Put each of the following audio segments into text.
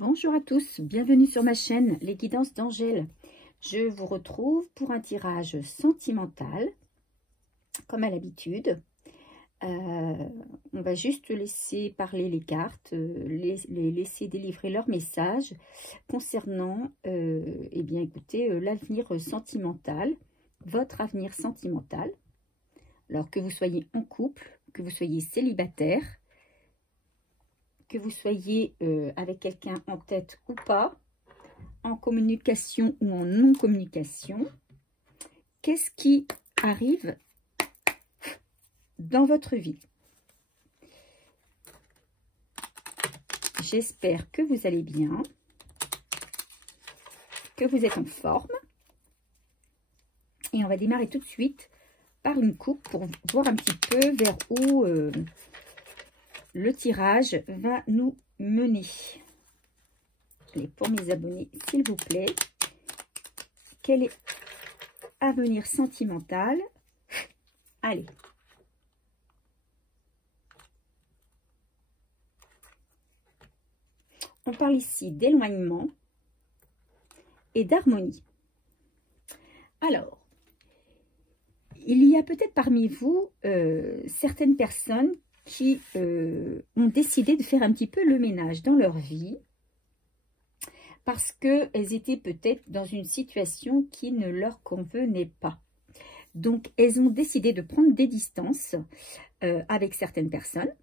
Bonjour à tous, bienvenue sur ma chaîne Les Guidances d'Angèle. Je vous retrouve pour un tirage sentimental, comme à l'habitude. On va juste laisser parler les cartes, les laisser délivrer leur message concernant eh bien, écoutez, l'avenir sentimental, votre avenir sentimental. Alors que vous soyez en couple, que vous soyez célibataire, que vous soyez avec quelqu'un en tête ou pas, en communication ou en non-communication, qu'est-ce qui arrive dans votre vie? J'espère que vous allez bien, que vous êtes en forme. Et on va démarrer tout de suite par une coupe pour voir un petit peu vers où le tirage va nous mener. Allez, pour mes abonnés, s'il vous plaît, quel est avenir sentimental? Allez. On parle ici d'éloignement et d'harmonie. Alors, il y a peut-être parmi vous certaines personnes qui ont décidé de faire un petit peu le ménage dans leur vie parce qu'elles étaient peut-être dans une situation qui ne leur convenait pas. Donc, elles ont décidé de prendre des distances avec certaines personnes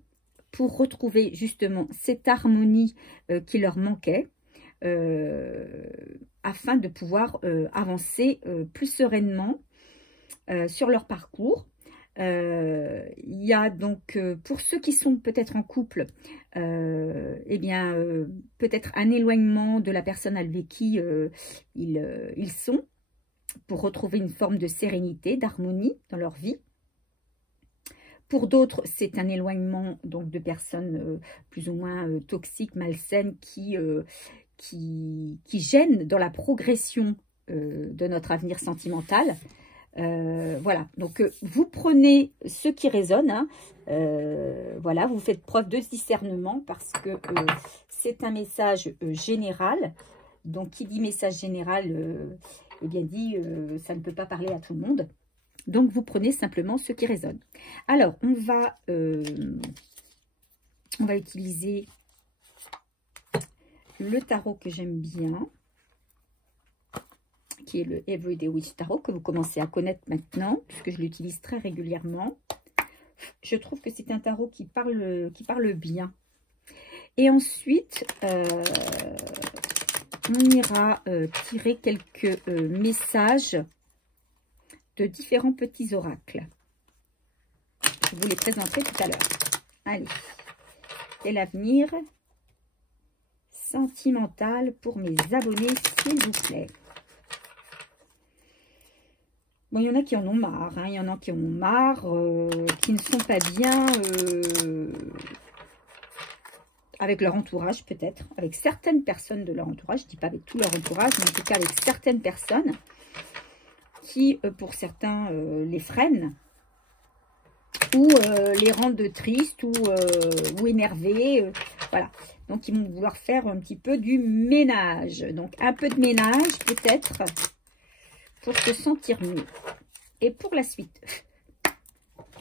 pour retrouver justement cette harmonie qui leur manquait afin de pouvoir avancer plus sereinement sur leur parcours. Il y a donc, pour ceux qui sont peut-être en couple, eh bien, peut-être un éloignement de la personne avec qui ils sont, pour retrouver une forme de sérénité, d'harmonie dans leur vie. Pour d'autres, c'est un éloignement donc de personnes plus ou moins toxiques, malsaines, qui gênent dans la progression de notre avenir sentimental. Voilà, donc vous prenez ce qui résonne, hein, voilà, vous faites preuve de discernement parce que c'est un message général. Donc qui dit message général, eh bien dit ça ne peut pas parler à tout le monde. Donc vous prenez simplement ce qui résonne. Alors on va utiliser le tarot que j'aime bien, qui est le Everyday Witch Tarot, que vous commencez à connaître maintenant, puisque je l'utilise très régulièrement. Je trouve que c'est un tarot qui parle bien. Et ensuite, on ira tirer quelques messages de différents petits oracles. Je vous les présenterai tout à l'heure. Allez, et l'avenir sentimental pour mes abonnés, s'il vous plaît. Bon, il y en a qui en ont marre, hein. Il y en a qui en ont marre, qui ne sont pas bien avec leur entourage peut-être, avec certaines personnes de leur entourage, je ne dis pas avec tout leur entourage, mais en tout cas avec certaines personnes qui, pour certains, les freinent ou les rendent tristes ou énervés, voilà. Donc, ils vont vouloir faire un petit peu du ménage. Donc, un peu de ménage peut-être pour se sentir mieux. Et pour la suite,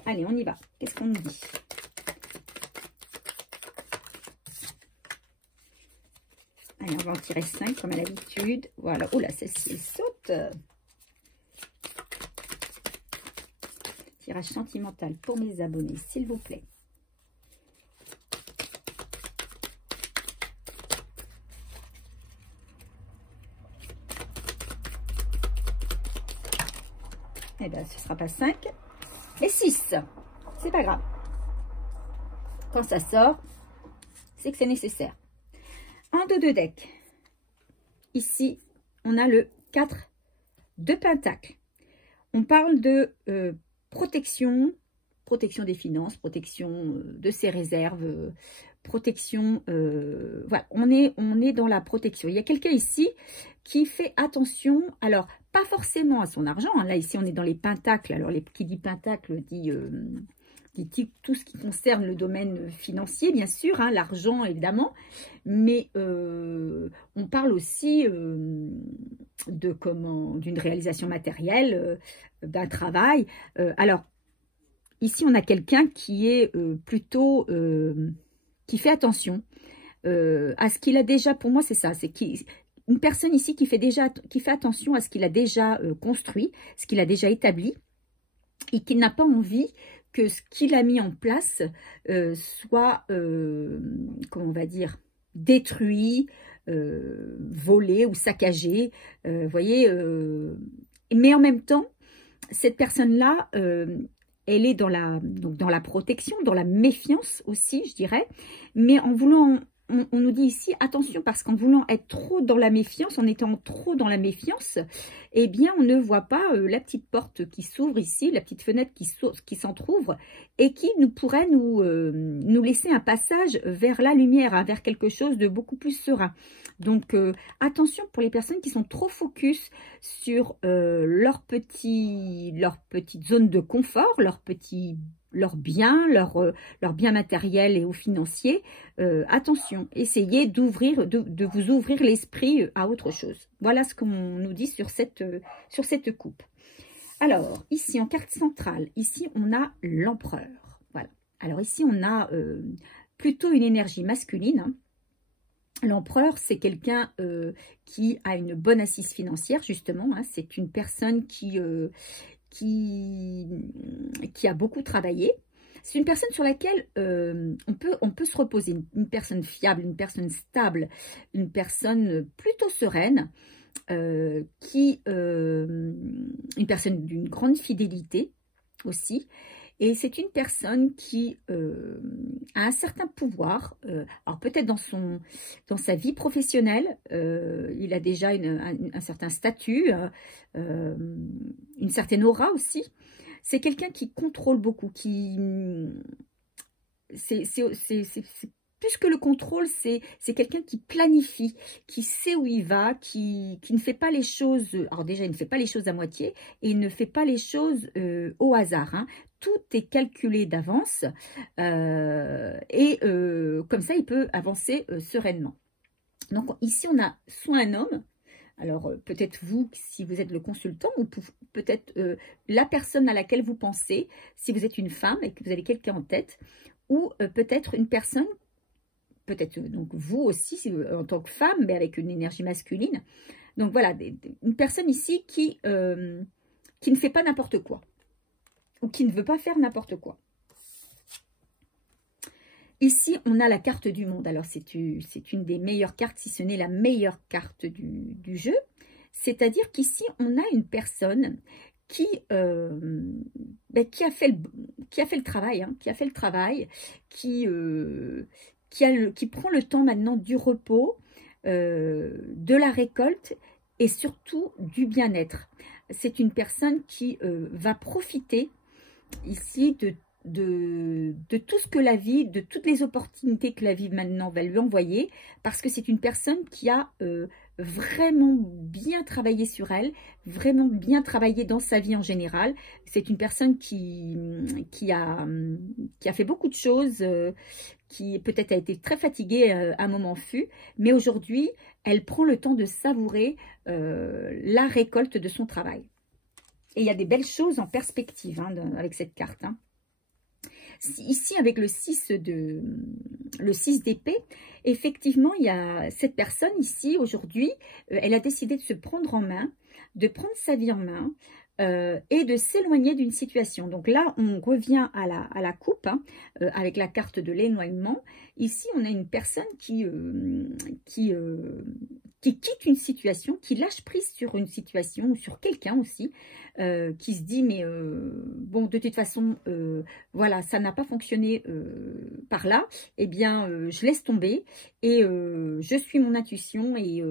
allez, on y va. Qu'est-ce qu'on nous dit? Allez, on va en tirer 5 comme à l'habitude. Voilà. Oh là, celle-ci, elle saute. Tirage sentimental pour mes abonnés, s'il vous plaît. Eh bien, ce ne sera pas 5, mais 6. C'est pas grave. Quand ça sort, c'est que c'est nécessaire. En dos de deck, ici, on a le 4 de Pentacle. On parle de protection des finances, protection de ses réserves, protection, voilà, on est dans la protection. Il y a quelqu'un ici qui fait attention, alors pas forcément à son argent, hein. Là ici on est dans les pentacles, alors qui dit pentacle dit tout ce qui concerne le domaine financier, bien sûr, hein, l'argent évidemment, mais on parle aussi d'une réalisation matérielle, d'un travail. Alors, ici, on a quelqu'un qui est plutôt, qui fait attention à ce qu'il a déjà, pour moi c'est ça, c'est une personne ici qui fait attention à ce qu'il a déjà construit, ce qu'il a déjà établi, et qui n'a pas envie que ce qu'il a mis en place soit, comment on va dire, détruit, volé ou saccagé, vous voyez, mais en même temps, cette personne-là, elle est donc dans la protection, dans la méfiance aussi, je dirais, mais en voulant... On nous dit ici, attention, parce qu'en voulant être trop dans la méfiance, en étant trop dans la méfiance, eh bien, on ne voit pas la petite porte qui s'ouvre ici, la petite fenêtre qui s'entrouvre et qui pourrait nous laisser un passage vers la lumière, hein, vers quelque chose de beaucoup plus serein. Donc, attention pour les personnes qui sont trop focus sur leur petite zone de confort, leurs biens, leurs biens matériels et ou financiers. Attention, essayez de vous ouvrir l'esprit à autre chose. Voilà ce qu'on nous dit sur cette coupe. Alors, ici, en carte centrale, ici, on a l'empereur. Voilà. Alors, ici, on a plutôt une énergie masculine, hein. L'empereur, c'est quelqu'un qui a une bonne assise financière, justement, hein. C'est une personne qui a beaucoup travaillé. C'est une personne sur laquelle on peut se reposer, une personne fiable, une personne stable, une personne plutôt sereine, une personne d'une grande fidélité aussi. Et c'est une personne qui a un certain pouvoir, alors peut-être dans sa vie professionnelle, il a déjà un certain statut, une certaine aura aussi. C'est quelqu'un qui contrôle beaucoup, c'est plus que le contrôle, c'est quelqu'un qui planifie, qui sait où il va, qui ne fait pas les choses, alors déjà il ne fait pas les choses à moitié, et il ne fait pas les choses au hasard, hein. Tout est calculé d'avance et comme ça, il peut avancer sereinement. Donc ici, on a soit un homme, alors peut-être vous, si vous êtes le consultant, ou peut-être la personne à laquelle vous pensez, si vous êtes une femme et que vous avez quelqu'un en tête, ou peut-être une personne, peut-être donc vous aussi en tant que femme, mais avec une énergie masculine. Donc voilà, une personne ici qui ne fait pas n'importe quoi, ou qui ne veut pas faire n'importe quoi. Ici, on a la carte du monde. Alors, c'est une des meilleures cartes, si ce n'est la meilleure carte du jeu. C'est-à-dire qu'ici, on a une personne qui a fait le travail, hein, qui prend le temps maintenant du repos, de la récolte et surtout du bien-être. C'est une personne qui va profiter ici de tout ce que la vie, de toutes les opportunités que la vie maintenant va lui envoyer, parce que c'est une personne qui a vraiment bien travaillé sur elle, vraiment bien travaillé dans sa vie en général. C'est une personne qui a fait beaucoup de choses, qui peut-être a été très fatiguée à un moment fut, mais aujourd'hui, elle prend le temps de savourer la récolte de son travail. Et il y a des belles choses en perspective hein, avec cette carte. Hein. Ici, avec le 6 d'épée, effectivement, il y a cette personne ici, aujourd'hui, elle a décidé de se prendre en main, de prendre sa vie en main et de s'éloigner d'une situation. Donc là, on revient à la coupe, hein, avec la carte de l'éloignement. Ici, on a une personne qui quitte une situation, qui lâche prise sur une situation ou sur quelqu'un aussi, qui se dit mais bon de toute façon voilà ça n'a pas fonctionné par là, eh bien je laisse tomber et je suis mon intuition et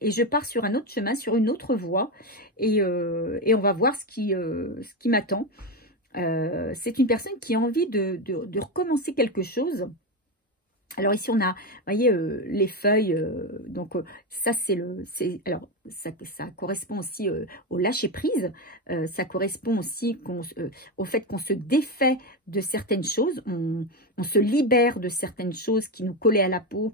je pars sur un autre chemin, sur une autre voie et on va voir ce qui m'attend. C'est une personne qui a envie de recommencer quelque chose. Alors ici, on a, vous voyez, les feuilles Donc ça alors ça correspond aussi au lâcher prise. Ça correspond aussi au fait qu'on se défait de certaines choses, on se libère de certaines choses qui nous collaient à la peau,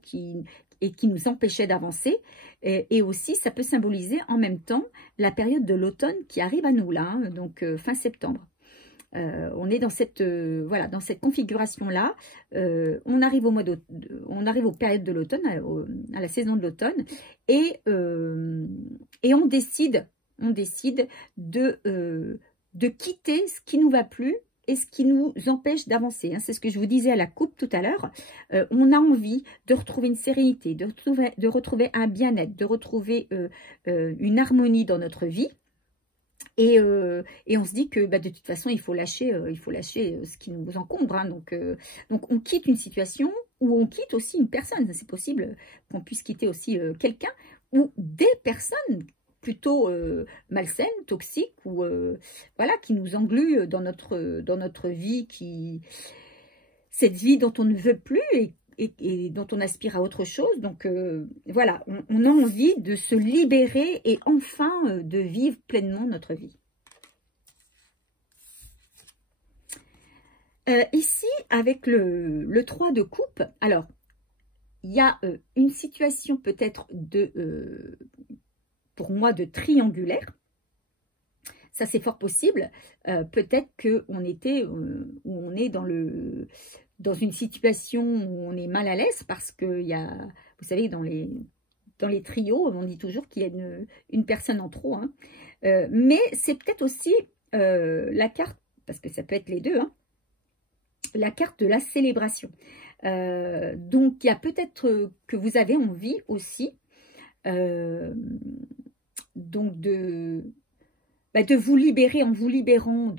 et qui nous empêchaient d'avancer. Et aussi, ça peut symboliser en même temps la période de l'automne qui arrive à nous là, hein, donc fin septembre. On est dans cette voilà, dans cette configuration-là. On arrive on arrive aux périodes de l'automne, à la saison de l'automne, et on décide de quitter ce qui nous va plus et ce qui nous empêche d'avancer. Hein. C'est ce que je vous disais à la coupe tout à l'heure. On a envie de retrouver une sérénité, de retrouver un bien-être, de retrouver une harmonie dans notre vie. Et on se dit que de toute façon, il faut lâcher ce qui nous encombre. Hein. Donc, on quitte une situation ou on quitte aussi une personne. C'est possible qu'on puisse quitter aussi quelqu'un ou des personnes plutôt malsaines, toxiques, ou voilà, qui nous engluent dans notre vie, cette vie dont on ne veut plus et dont on aspire à autre chose. Donc voilà, on a envie de se libérer et enfin de vivre pleinement notre vie. Ici, avec le 3 de coupe, alors, il y a une situation peut-être pour moi, de triangulaire. Ça, c'est fort possible. Peut-être qu'on on est dans une situation où on est mal à l'aise parce qu'il y a, vous savez, dans les trios, on dit toujours qu'il y a une personne en trop. Hein. Mais c'est peut-être aussi la carte, parce que ça peut être les deux, hein, la carte de la célébration. Donc, il y a peut-être que vous avez envie aussi donc de vous libérer, en vous libérant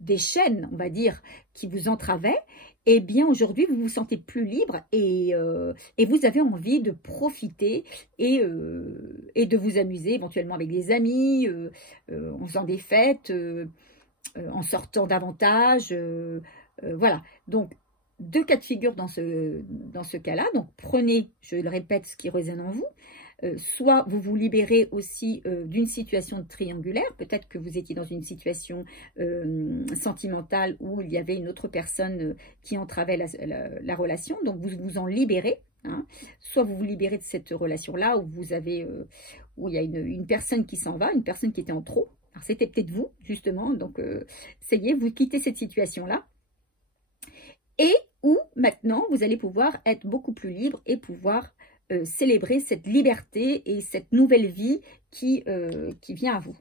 des chaînes, on va dire, qui vous entravaient. Eh bien, aujourd'hui, vous vous sentez plus libre et vous avez envie de profiter et de vous amuser éventuellement avec des amis, en faisant des fêtes, en sortant davantage. Voilà. Donc, deux cas de figure dans ce cas-là. Donc, prenez, je le répète, ce qui résonne en vous. Soit vous vous libérez aussi d'une situation triangulaire. Peut-être que vous étiez dans une situation sentimentale où il y avait une autre personne qui entravait la relation. Donc, vous vous en libérez. Hein. Soit vous vous libérez de cette relation-là où il y a une personne qui s'en va, une personne qui était en trop. Alors, c'était peut-être vous, justement. Donc, ça y est, vous quittez cette situation-là. Et où, maintenant, vous allez pouvoir être beaucoup plus libre et pouvoir célébrer cette liberté et cette nouvelle vie qui vient à vous.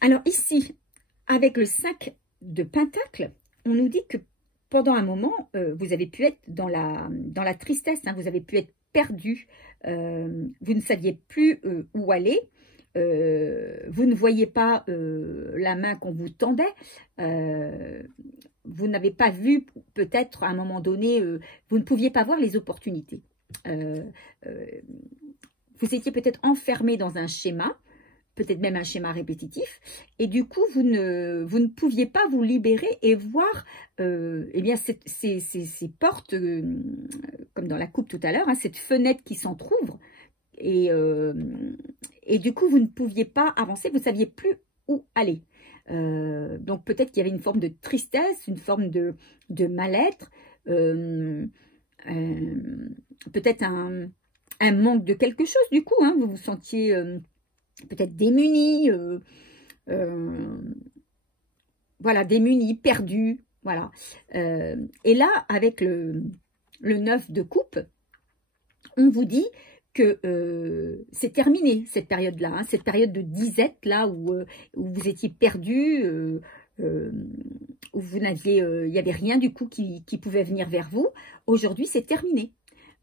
Alors ici, avec le 5 de Pentacle, on nous dit que pendant un moment, vous avez pu être dans la tristesse, hein, vous avez pu être perdu, vous ne saviez plus où aller, vous ne voyez pas la main qu'on vous tendait, vous n'avez pas vu, peut-être à un moment donné, vous ne pouviez pas voir les opportunités. Vous étiez peut-être enfermé dans un schéma, peut-être même un schéma répétitif, et du coup, vous ne pouviez pas vous libérer et voir eh bien, ces portes, comme dans la coupe tout à l'heure, hein, cette fenêtre qui s'entrouvre, et du coup, vous ne pouviez pas avancer, vous ne saviez plus où aller. Donc peut-être qu'il y avait une forme de tristesse, une forme de mal-être, peut-être un manque de quelque chose du coup, hein, vous vous sentiez peut-être démuni, voilà, démuni, perdu, voilà. Et là, avec le 9 de coupe, on vous dit que c'est terminé cette période-là, hein, cette période de disette là où vous étiez perdu, où vous n'aviez, il n'y avait rien du coup qui pouvait venir vers vous. Aujourd'hui, c'est terminé.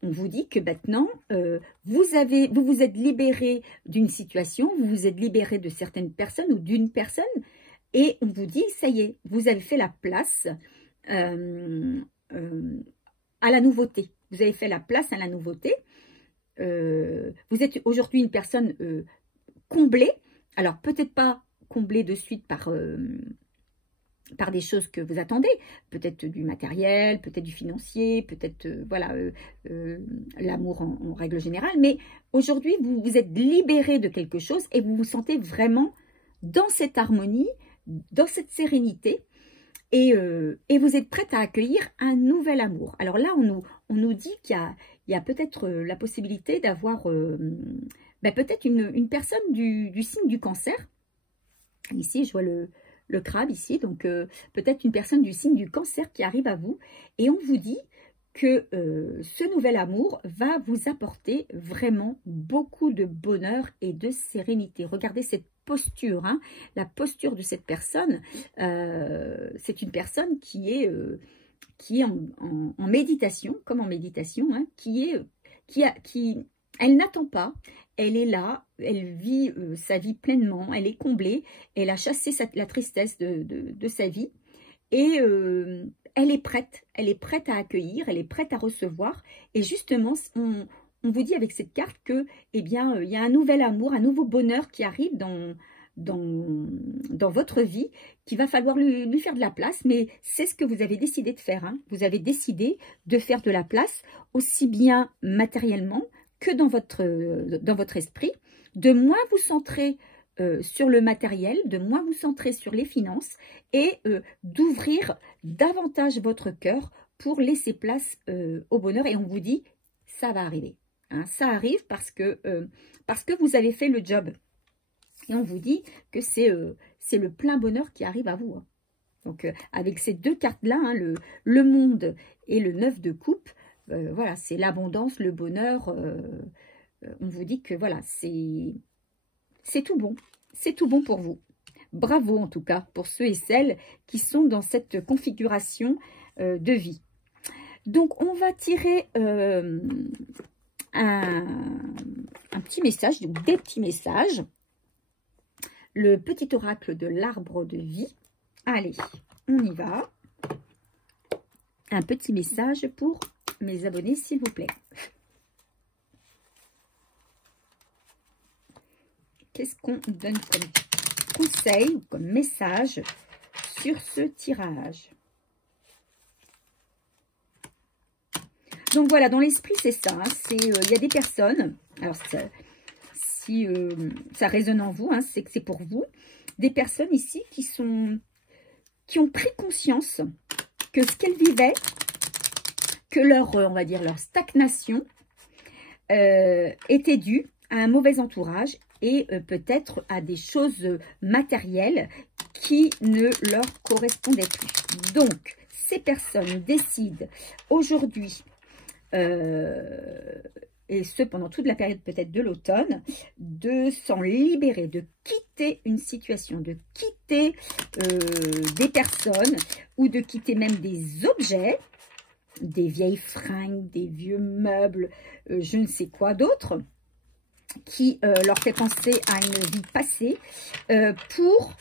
On vous dit que maintenant, vous vous êtes libéré d'une situation, vous vous êtes libéré de certaines personnes ou d'une personne, et on vous dit, ça y est, vous avez fait la place à la nouveauté. Vous avez fait la place à la nouveauté. Vous êtes aujourd'hui une personne comblée. Alors, peut-être pas comblée de suite par par des choses que vous attendez, peut-être du matériel, peut-être du financier, peut-être voilà l'amour en règle générale. Mais aujourd'hui, vous vous êtes libéré de quelque chose et vous vous sentez vraiment dans cette harmonie, dans cette sérénité. Et vous êtes prête à accueillir un nouvel amour. Alors là, on nous dit qu'il y a peut-être la possibilité d'avoir peut-être une personne du signe du cancer. Ici, je vois le crabe ici, donc peut-être une personne du signe du cancer qui arrive à vous. Et on vous dit que ce nouvel amour va vous apporter vraiment beaucoup de bonheur et de sérénité. Regardez cette posture, hein, la posture de cette personne. C'est une personne qui est en méditation, comme en méditation, hein, elle n'attend pas, elle est là, elle vit sa vie pleinement, elle est comblée, elle a chassé la tristesse de sa vie et elle est prête à accueillir, elle est prête à recevoir. Et justement, on vous dit avec cette carte que, eh bien, il y a un nouvel amour, un nouveau bonheur qui arrive dans votre vie, qu'il va falloir lui faire de la place, mais c'est ce que vous avez décidé de faire. Hein. Vous avez décidé de faire de la place, aussi bien matériellement que dans votre esprit, de moins vous centrer sur le matériel, de moins vous centrer sur les finances et d'ouvrir davantage votre cœur pour laisser place au bonheur. Et on vous dit, ça va arriver. Hein, ça arrive parce que vous avez fait le job. Et on vous dit que c'est le plein bonheur qui arrive à vous. Hein. Donc, avec ces deux cartes-là, hein, le monde et le 9 de coupe, voilà, c'est l'abondance, le bonheur. On vous dit que voilà, c'est tout bon. C'est tout bon pour vous. Bravo en tout cas pour ceux et celles qui sont dans cette configuration de vie. Donc, on va tirer un petit message, donc des petits messages. Le petit oracle de l'arbre de vie. Allez, on y va. Un petit message pour mes abonnés, s'il vous plaît. Qu'est-ce qu'on donne comme conseil ou comme message sur ce tirage? Donc voilà, dans l'esprit, c'est ça. Hein, il y a des personnes, alors si ça résonne en vous, hein, c'est que c'est pour vous, des personnes ici qui ont pris conscience que ce qu'elles vivaient, que on va dire, leur stagnation était due à un mauvais entourage et peut-être à des choses matérielles qui ne leur correspondaient plus. Donc, ces personnes décident aujourd'hui, et ce pendant toute la période peut-être de l'automne, de s'en libérer, de quitter une situation, de quitter des personnes ou de quitter même des objets, des vieilles fringues, des vieux meubles, je ne sais quoi d'autre, qui leur fait penser à une vie passée pour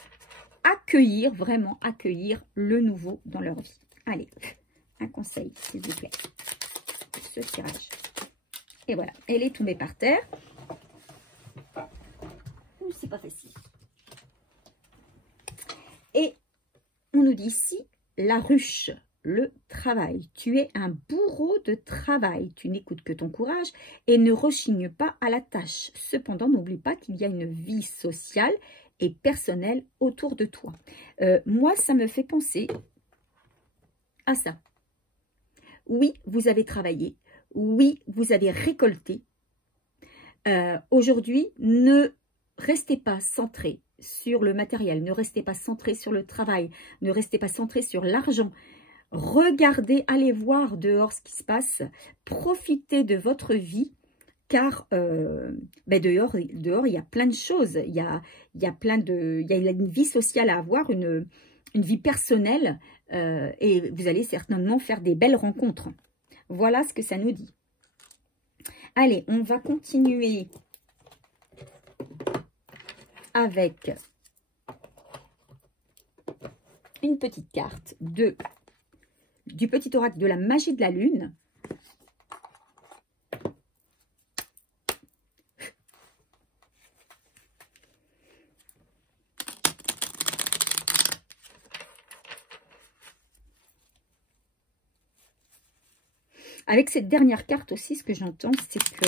accueillir, vraiment accueillir le nouveau dans leur vie. Allez, un conseil, s'il vous plaît, ce tirage. Et voilà, elle est tombée par terre. C'est pas facile. Et on nous dit ici, la ruche, le travail. Tu es un bourreau de travail. Tu n'écoutes que ton courage et ne rechigne pas à la tâche. Cependant, n'oublie pas qu'il y a une vie sociale et personnelle autour de toi. Moi, ça me fait penser à ça. Oui, vous avez travaillé. Oui, vous avez récolté. Aujourd'hui, ne restez pas centré sur le matériel, ne restez pas centré sur le travail, ne restez pas centré sur l'argent. Regardez, allez voir dehors ce qui se passe, profitez de votre vie, car dehors, il y a plein de choses, il y a une vie sociale à avoir, une vie personnelle, et vous allez certainement faire des belles rencontres. Voilà ce que ça nous dit. Allez, on va continuer avec une petite carte du petit oracle de la magie de la lune. Avec cette dernière carte aussi, ce que j'entends, c'est que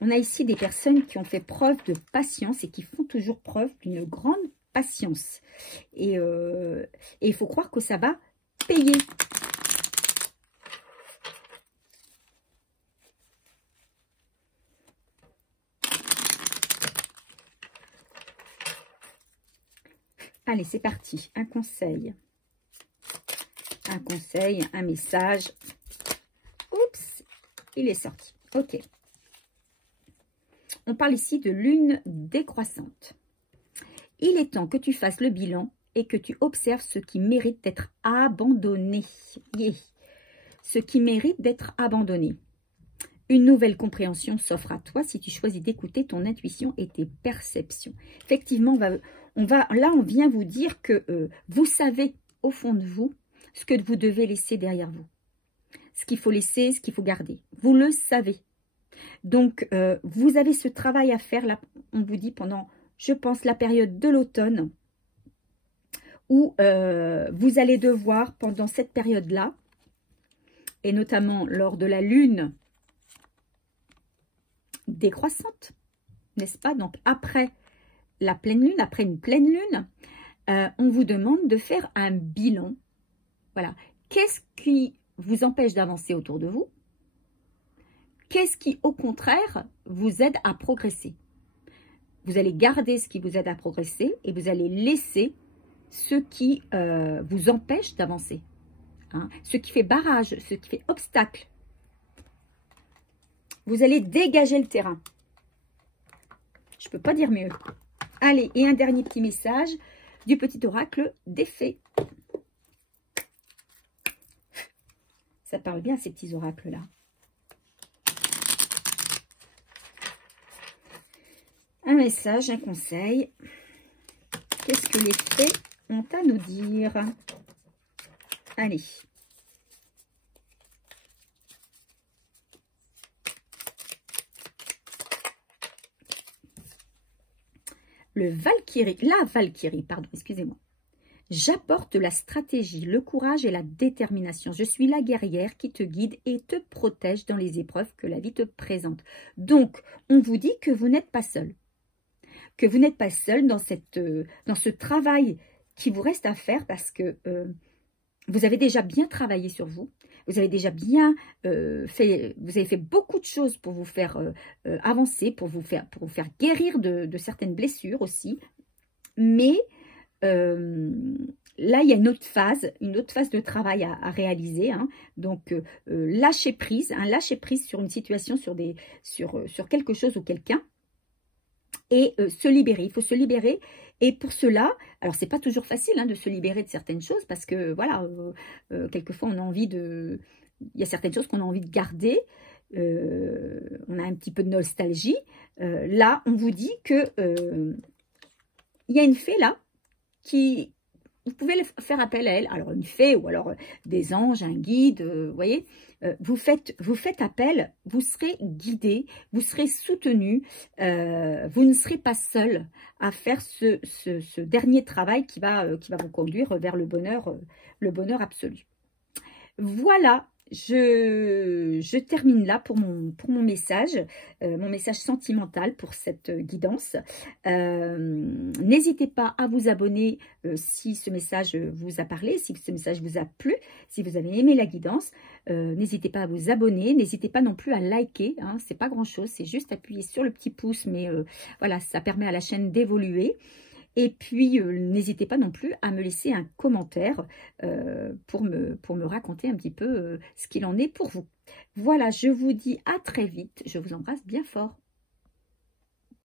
on a ici des personnes qui ont fait preuve de patience et qui font toujours preuve d'une grande patience. Et il faut croire que ça va payer. Allez, c'est parti. Un conseil, un message. Oups, il est sorti. Ok. On parle ici de lune décroissante. Il est temps que tu fasses le bilan et que tu observes ce qui mérite d'être abandonné. Yeah. Ce qui mérite d'être abandonné. Une nouvelle compréhension s'offre à toi si tu choisis d'écouter ton intuition et tes perceptions. Effectivement, on vient vous dire que vous savez au fond de vous ce que vous devez laisser derrière vous. Ce qu'il faut laisser, ce qu'il faut garder. Vous le savez. Donc, vous avez ce travail à faire, là, on vous dit pendant, je pense, la période de l'automne, où vous allez devoir, pendant cette période-là, et notamment lors de la lune décroissante, n'est-ce pas? Donc, après la pleine lune, après une pleine lune, on vous demande de faire un bilan. Voilà. Qu'est-ce qui vous empêche d'avancer autour de vous? Qu'est-ce qui, au contraire, vous aide à progresser? Vous allez garder ce qui vous aide à progresser et vous allez laisser ce qui vous empêche d'avancer. Hein? Ce qui fait barrage, ce qui fait obstacle. Vous allez dégager le terrain. Je ne peux pas dire mieux. Allez, et un dernier petit message du petit oracle des fées. Ça parle bien, ces petits oracles-là. Un message, un conseil. Qu'est-ce que les fées ont à nous dire? Allez. La Valkyrie, pardon, excusez-moi. J'apporte la stratégie, le courage et la détermination. Je suis la guerrière qui te guide et te protège dans les épreuves que la vie te présente. Donc, on vous dit que vous n'êtes pas seul. Que vous n'êtes pas seul dans ce travail qui vous reste à faire parce que vous avez déjà bien travaillé sur vous. Vous avez déjà bien vous avez fait beaucoup de choses pour vous faire avancer, pour vous faire guérir de certaines blessures aussi. Mais là, il y a une autre phase de travail à réaliser. Hein. Donc, lâcher prise sur une situation, sur quelque chose ou quelqu'un. Et se libérer, il faut se libérer. Et pour cela, alors c'est pas toujours facile hein, de se libérer de certaines choses parce que voilà, quelquefois on a envie il y a certaines choses qu'on a envie de garder, on a un petit peu de nostalgie. Là, on vous dit que il y a une fée là qui, vous pouvez faire appel à elle, alors une fée ou alors des anges, un guide, vous voyez. Vous faites appel, vous serez guidé, vous serez soutenu, vous ne serez pas seul à faire ce dernier travail qui va vous conduire vers le bonheur absolu. Voilà, je termine là pour mon message sentimental pour cette guidance. N'hésitez pas à vous abonner si ce message vous a parlé, si ce message vous a plu, si vous avez aimé la guidance. N'hésitez pas à vous abonner, n'hésitez pas non plus à liker, hein, c'est pas grand chose, c'est juste appuyer sur le petit pouce, mais voilà, ça permet à la chaîne d'évoluer. Et puis, n'hésitez pas non plus à me laisser un commentaire pour me raconter un petit peu ce qu'il en est pour vous. Voilà, je vous dis à très vite. Je vous embrasse bien fort.